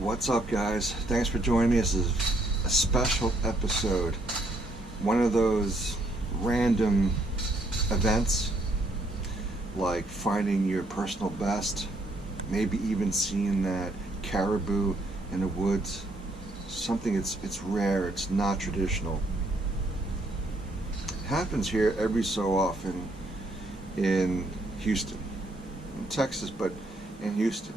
What's up, guys? Thanks for joining me. This is a special episode. One of those random events, like finding your personal best, maybe even seeing that caribou in the woods. Something it's rare, it's not traditional. It happens here every so often in Houston, in Texas, but in Houston.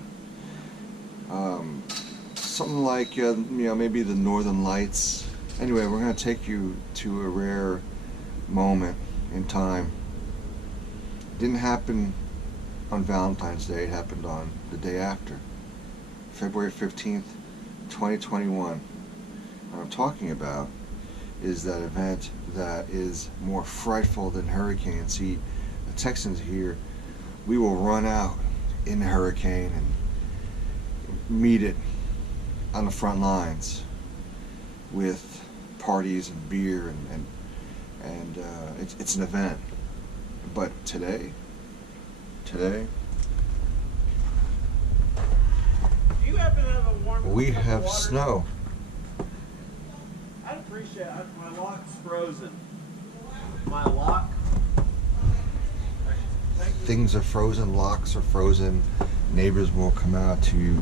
Something like maybe the Northern Lights. Anyway, we're going to take you to a rare moment in time. It didn't happen on Valentine's Day. It happened on the day after, February 15th, 2021. What I'm talking about is that event that is more frightful than hurricanes. See, the Texans here, we will run out in the hurricane and meet it on the front lines with parties and beer and it's an event. But today Do you happen to have a warm we cup of have water? snow. I'd appreciate it. My lock's frozen. My lock. Things are frozen, locks are frozen. Neighbors will come out to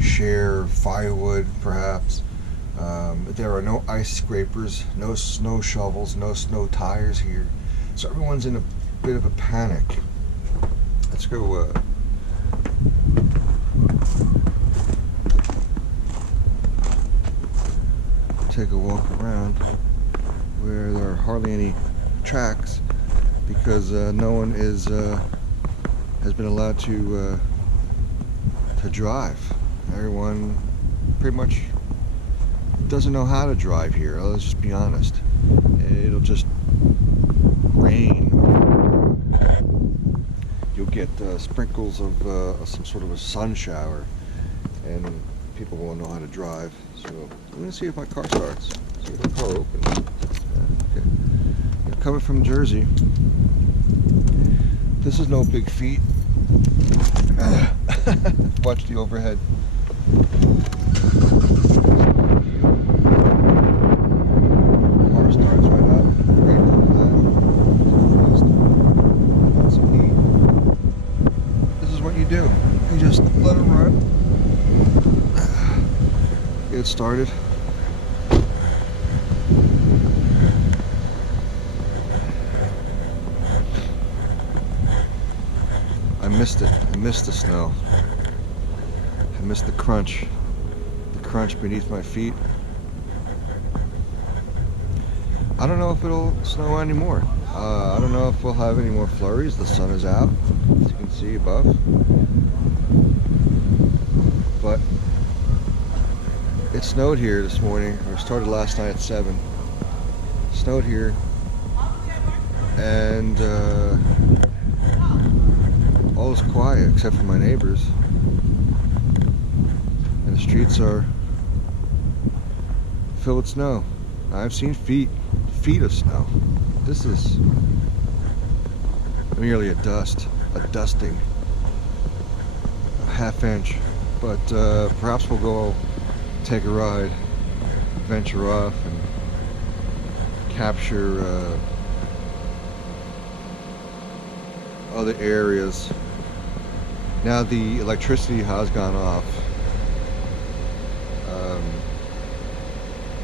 share firewood, perhaps. There are no ice scrapers, no snow shovels, no snow tires here. So everyone's in a bit of a panic. Let's go take a walk around where there are hardly any tracks because no one is has been allowed to drive. Everyone pretty much doesn't know how to drive here. Let's just be honest. It'll just rain. You'll get sprinkles of some sort of a sun shower, and people won't know how to drive. So I'm gonna see if my car starts. See if my car opens. Yeah, okay. I'm coming from Jersey. This is no big feat. Watch the overhead. Car starts right up. Grateful for that. Frost. Lots of heat. This is what you do. You just let it run. Get it started. I missed it. I missed the snow. I missed the crunch beneath my feet. I don't know if it'll snow anymore. I don't know if we'll have any more flurries. The sun is out, as you can see above. But it snowed here this morning, or started last night at 7. Snowed here, and all is quiet except for my neighbors, and the streets are filled with snow. I've seen feet of snow. This is merely a dusting, a half inch. But perhaps we'll go take a ride, venture off, and capture other areas. Now the electricity has gone off.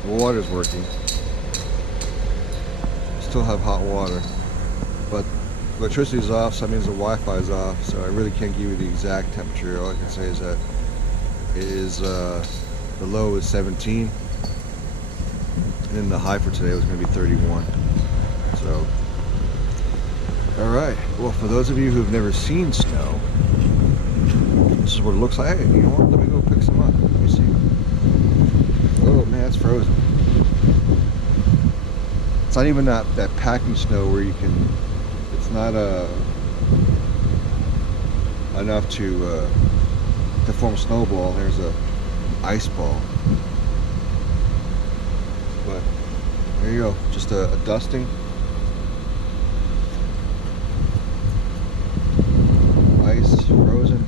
The water's working. Still have hot water, but electricity is off, so that means the Wi-Fi is off. So I really can't give you the exact temperature. All I can say is that it is the low is 17, and then the high for today was going to be 31. So, all right. Well, for those of you who've never seen snow, this is what it looks like. Hey, you know what? Let me go pick some up. Let me see. Oh man, it's frozen. It's not even that packing snow where you can. It's not enough to form a snowball. There's a ice ball. But there you go. Just a dusting. Ice, frozen.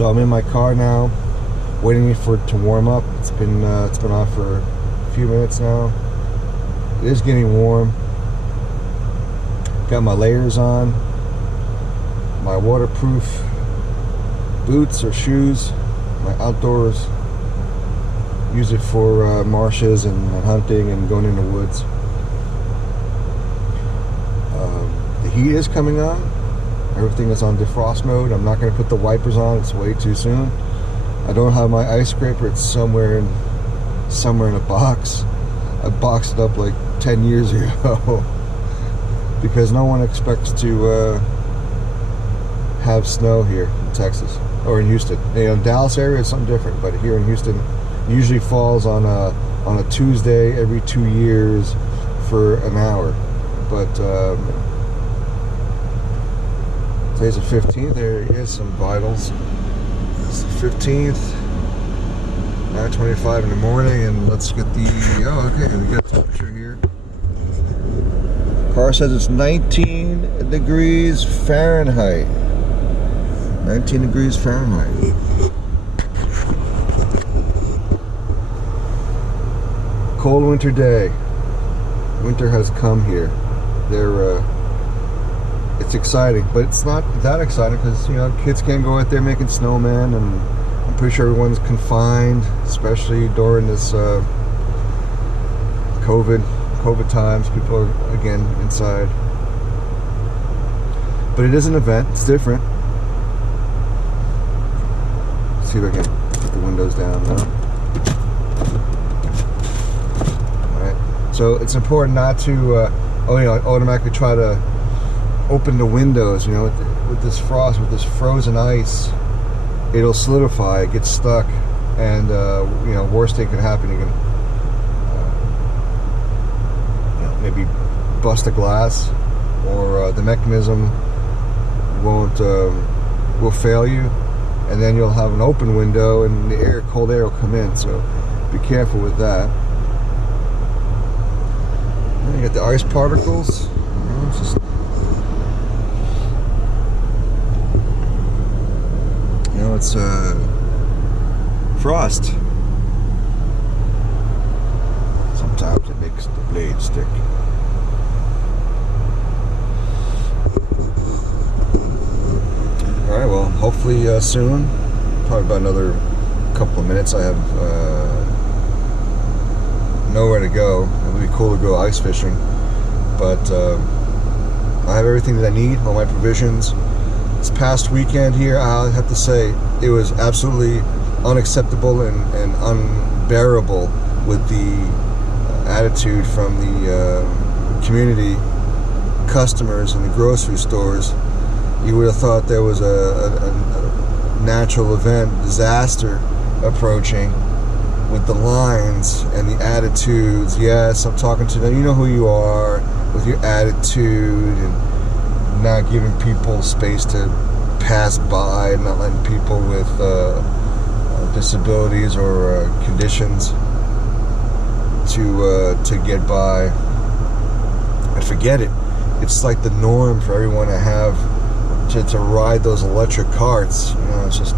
So I'm in my car now, waiting for it to warm up. It's been on for a few minutes now. It is getting warm. Got my layers on, my waterproof boots or shoes, my outdoors. Use it for marshes and hunting and going in the woods. The heat is coming on. Everything is on defrost mode. I'm not going to put the wipers on. It's way too soon. I don't have my ice scraper. It's somewhere in a box. I boxed it up like 10 years ago because no one expects to have snow here in Texas or in Houston. You know, in Dallas area it's something different, but here in Houston it usually falls on a Tuesday every 2 years for an hour. But today's the 15th. There is some vitals. It's the 15th. 9:25 in the morning, and let's get the. Oh, okay. We got a temperature here. Car says it's 19 degrees Fahrenheit. 19 degrees Fahrenheit. Cold winter day. Winter has come here. It's exciting, but it's not that exciting because, you know, kids can't go out there making snowmen, and I'm pretty sure everyone's confined, especially during this COVID times. People are again inside, but it is an event. It's different. Let's see if I can get the windows down now. All right. So it's important not to automatically try to open the windows. You know, with this frost, with this frozen ice, it'll solidify, it gets stuck, and you know, worst thing can happen. You can maybe bust a glass, or the mechanism will fail you, and then you'll have an open window and the cold air will come in. So be careful with that. And you got the ice particles. It's just, it's frost. Sometimes it makes the blade stick. Alright, well, hopefully soon. Probably about another couple of minutes. I have nowhere to go. It would be cool to go ice fishing, but I have everything that I need, all my provisions. This past weekend here, I have to say, it was absolutely unacceptable and unbearable with the attitude from the community customers in the grocery stores. You would have thought there was a natural event, disaster approaching, with the lines and the attitudes. Yes, I'm talking to them. You know who you are, with your attitude, and not giving people space to pass by, not letting people with disabilities or conditions to get by. And forget it. It's like the norm for everyone to have to ride those electric carts. You know, it's just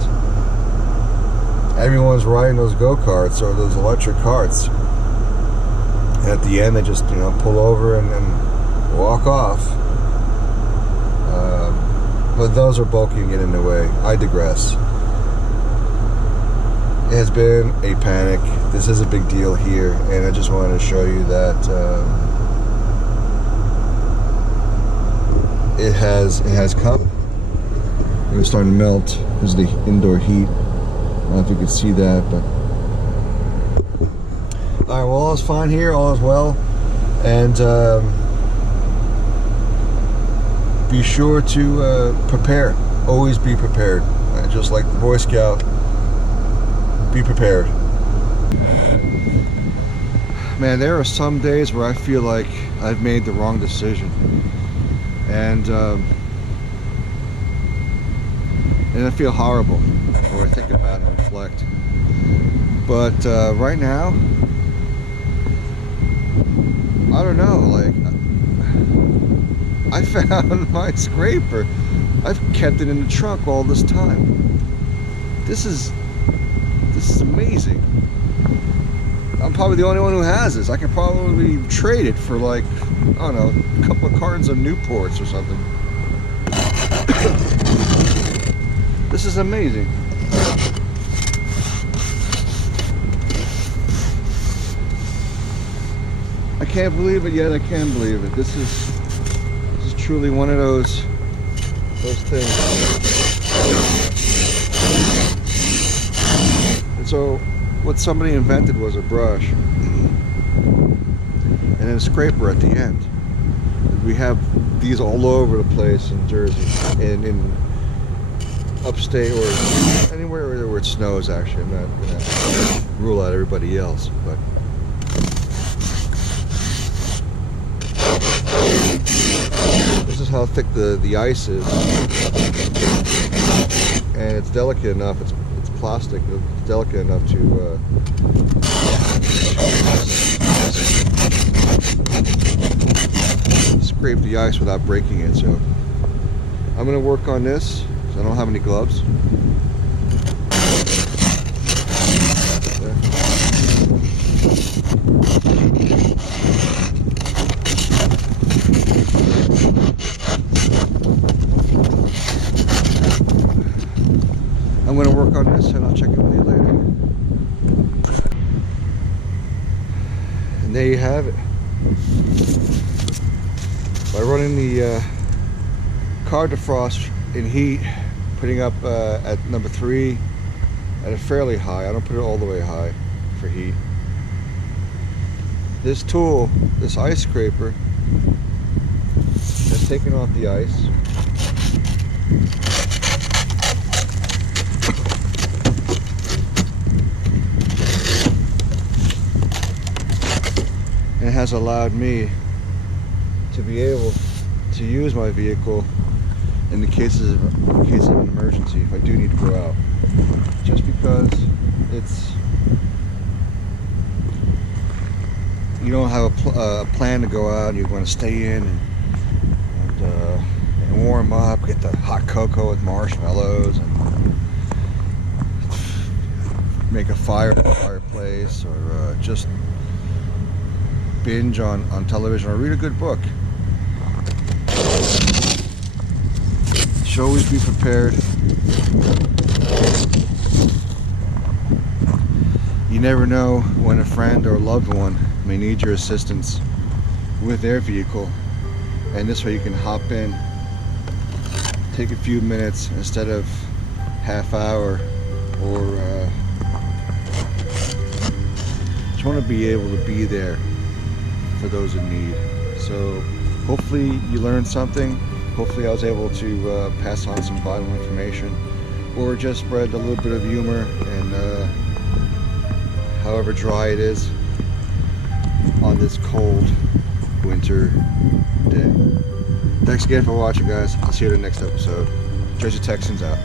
everyone's riding those go-karts or those electric carts. And at the end, they just, you know, pull over and walk off. But those are bulky and get in the way. I digress. It has been a panic. This is a big deal here, and I just wanted to show you that it has come. It was starting to melt. This is the indoor heat. I don't know if you can see that, but all right. Well, all is fine here. All is well, and be sure to prepare. Always be prepared. Just like the Boy Scout, be prepared. Man, there are some days where I feel like I've made the wrong decision, and I feel horrible, or I think about it and reflect. But right now, I don't know, like, I found my scraper. I've kept it in the trunk all this time. This is amazing. I'm probably the only one who has this. I could probably trade it for like, I don't know, a couple of cartons of Newports or something. This is amazing. I can't believe it yet. I can believe it. This is truly one of those things. And so what somebody invented was a brush and then a scraper at the end. We have these all over the place in Jersey and in upstate or anywhere where it snows. Actually, I'm not gonna rule out everybody else, but this is how thick the ice is, and it's delicate enough. It's plastic. It's delicate enough to scrape the ice without breaking it. So I'm gonna work on this. So I don't have any gloves. There. I'm going to work on this and I'll check it with you later. And there you have it. By running the car defrost in heat, putting up at number 3 at a fairly high. I don't put it all the way high for heat. This tool, this ice scraper, has taken off the ice. And it has allowed me to be able to use my vehicle in the case of an emergency, if I do need to go out. Just because you don't have a plan to go out, and you want to stay in and warm up, get the hot cocoa with marshmallows, and make a fireplace, or just binge on television, or read a good book. Should always be prepared. You never know when a friend or loved one may need your assistance with their vehicle, and this way you can hop in, take a few minutes instead of half hour, or just want to be able to be there for those in need. So hopefully you learned something. Hopefully I was able to pass on some vital information, or just spread a little bit of humor, and however dry it is on this cold winter day. Thanks again for watching, guys. I'll see you in the next episode. Jersey Texans out.